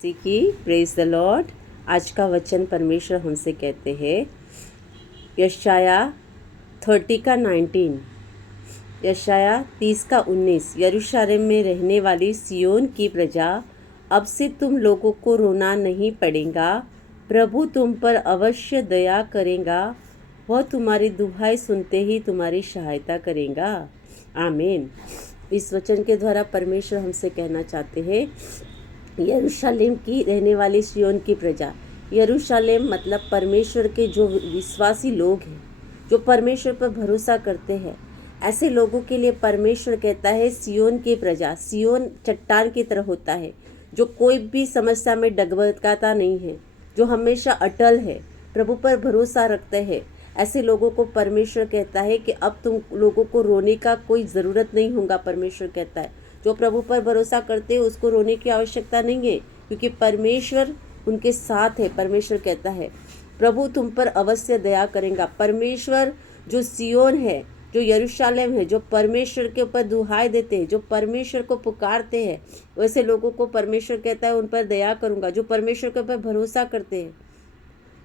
की praise the Lord. आज का वचन परमेश्वर हमसे कहते हैं यशाया 30 का 19, यशाया 30 का 19। यरूशलेम में रहने वाली सियोन की प्रजा, अब से तुम लोगों को रोना नहीं पड़ेगा, प्रभु तुम पर अवश्य दया करेगा, वह तुम्हारी दुहाई सुनते ही तुम्हारी सहायता करेगा। आमीन। इस वचन के द्वारा परमेश्वर हमसे कहना चाहते हैं यरूशलेम की रहने वाली सियोन की प्रजा। यरूशलेम मतलब परमेश्वर के जो विश्वासी लोग हैं, जो परमेश्वर पर भरोसा करते हैं, ऐसे लोगों के लिए परमेश्वर कहता है सियोन की प्रजा। सियोन चट्टान की तरह होता है जो कोई भी समस्या में डगमगाता नहीं है, जो हमेशा अटल है, प्रभु पर भरोसा रखते हैं। ऐसे लोगों को परमेश्वर कहता है कि अब तुम लोगों को रोने का कोई ज़रूरत नहीं होगा। परमेश्वर कहता है जो प्रभु पर भरोसा करते हैं उसको रोने की आवश्यकता नहीं है, क्योंकि परमेश्वर उनके साथ है। परमेश्वर कहता है प्रभु तुम पर अवश्य दया करेगा। परमेश्वर जो सियोन है, जो यरूशलेम है, जो परमेश्वर के ऊपर दुहाई देते हैं, जो परमेश्वर को पुकारते हैं, वैसे लोगों को परमेश्वर कहता है उन पर दया करूँगा। जो परमेश्वर के ऊपर भरोसा करते हैं,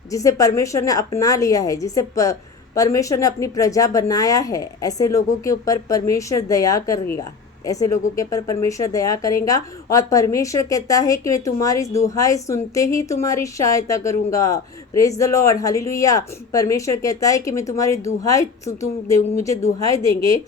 जिसे परमेश्वर ने अपना लिया है, जिसे परमेश्वर ने अपनी प्रजा बनाया है, ऐसे लोगों के ऊपर परमेश्वर दया करेगा। ऐसे लोगों के ऊपर परमेश्वर दया करेगा। और परमेश्वर कहता है कि मैं तुम्हारी दुहाई सुनते ही तुम्हारी सहायता करूंगा। Praise the Lord, hallelujah. परमेश्वर कहता है कि मैं तुम्हारी दुहाई, तुम मुझे दुहाई देंगे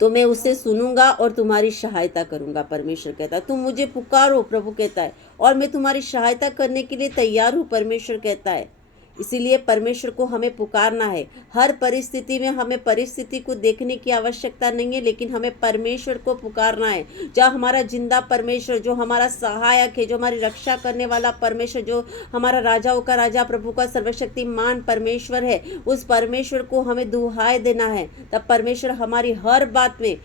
तो मैं उसे सुनूंगा और तुम्हारी सहायता करूंगा। परमेश्वर कहता है तुम मुझे पुकारो, प्रभु कहता है, और मैं तुम्हारी सहायता करने के लिए तैयार हूँ। परमेश्वर कहता है इसीलिए परमेश्वर को हमें पुकारना है। हर परिस्थिति में हमें परिस्थिति को देखने की आवश्यकता नहीं है, लेकिन हमें परमेश्वर को पुकारना है। जहाँ हमारा जिंदा परमेश्वर, जो हमारा सहायक है, जो हमारी रक्षा करने वाला परमेश्वर, जो हमारा राजाओं का राजा, प्रभु का सर्वशक्तिमान परमेश्वर है, उस परमेश्वर को हमें दुहाई देना है। तब परमेश्वर हमारी हर बात में,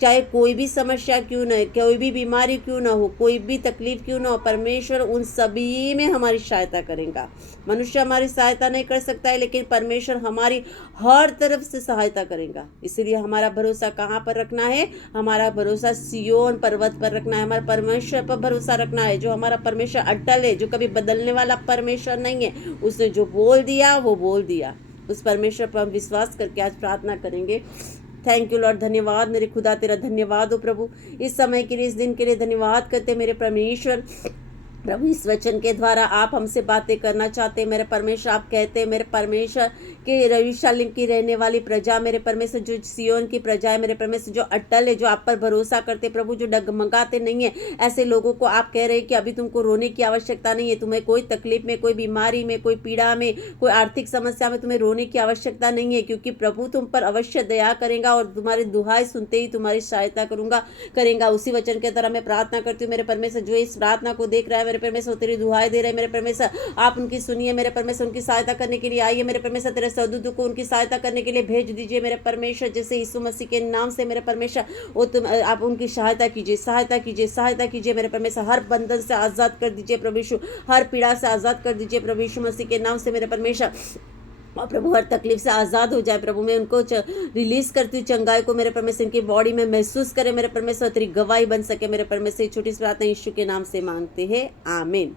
चाहे कोई भी समस्या क्यों न, कोई भी बीमारी क्यों ना हो, कोई भी तकलीफ क्यों ना हो, परमेश्वर उन सभी में हमारी सहायता करेगा। मनुष्य हमारी सहायता नहीं कर सकता है, लेकिन परमेश्वर हमारी हर तरफ से सहायता करेगा। इसलिए हमारा भरोसा कहाँ पर रखना है? हमारा भरोसा सियोन पर्वत पर रखना है। हमारा परमेश्वर पर भरोसा रखना है, जो हमारा परमेश्वर अटल है, जो कभी बदलने वाला परमेश्वर नहीं है। उसने जो बोल दिया वो बोल दिया। उस परमेश्वर पर हम विश्वास करके आज प्रार्थना करेंगे। थैंक यू लॉर्ड, धन्यवाद मेरे खुदा, तेरा धन्यवाद हो प्रभु। इस समय के लिए, इस दिन के लिए धन्यवाद करते मेरे परमेश्वर। प्रभु इस वचन के द्वारा आप हमसे बातें करना चाहते हैं मेरे परमेश्वर। आप कहते हैं मेरे परमेश्वर कि यरूशलेम की रहने वाली प्रजा, मेरे परमेश्वर जो सियोन की प्रजा है, मेरे परमेश्वर जो अटल है, जो आप पर भरोसा करते प्रभु, जो डगमगाते नहीं है, ऐसे लोगों को आप कह रहे हैं कि अभी तुमको रोने की आवश्यकता नहीं है। तुम्हें कोई तकलीफ में, कोई बीमारी में, कोई पीड़ा में, कोई आर्थिक समस्या में तुम्हें रोने की आवश्यकता नहीं है, क्योंकि प्रभु तुम पर अवश्य दया करेगा और तुम्हारी दुहाई सुनते ही तुम्हारी सहायता करेगा। उसी वचन के तरह मैं प्रार्थना करती हूँ मेरे परमेश्वर, जो इस प्रार्थना को देख रहा है मेरे परमेश्वर, तेरी दुहाई दे रहे मेरे परमेश्वर, आप उनकी सुनिए मेरे परमेश्वर, उनकी सहायता करने के लिए आइए मेरे परमेश्वर। तेरे सदूतों को उनकी सहायता करने के लिए भेज दीजिए मेरे परमेश्वर, जैसे यीशु मसीह के नाम से मेरे परमेश्वर, वो तुम आप उनकी सहायता कीजिए, सहायता कीजिए, सहायता कीजिए मेरे परमेश्वर। हर बंधन से आजाद कर दीजिए प्रभु यीशु, हर पीड़ा से आजाद कर दीजिए प्रभु यीशु मसीह के नाम से मेरे परमेश्वर। और प्रभु हर तकलीफ से आज़ाद हो जाए प्रभु। मैं उनको रिलीज करती हूँ, चंगाई को मेरे परमेश्वर इनकी बॉडी में महसूस करे मेरे परमेश्वर, तेरी गवाही बन सके मेरे परमेश्वर। छोटी सी प्रार्थना यीशु के नाम से मांगते हैं, आमीन।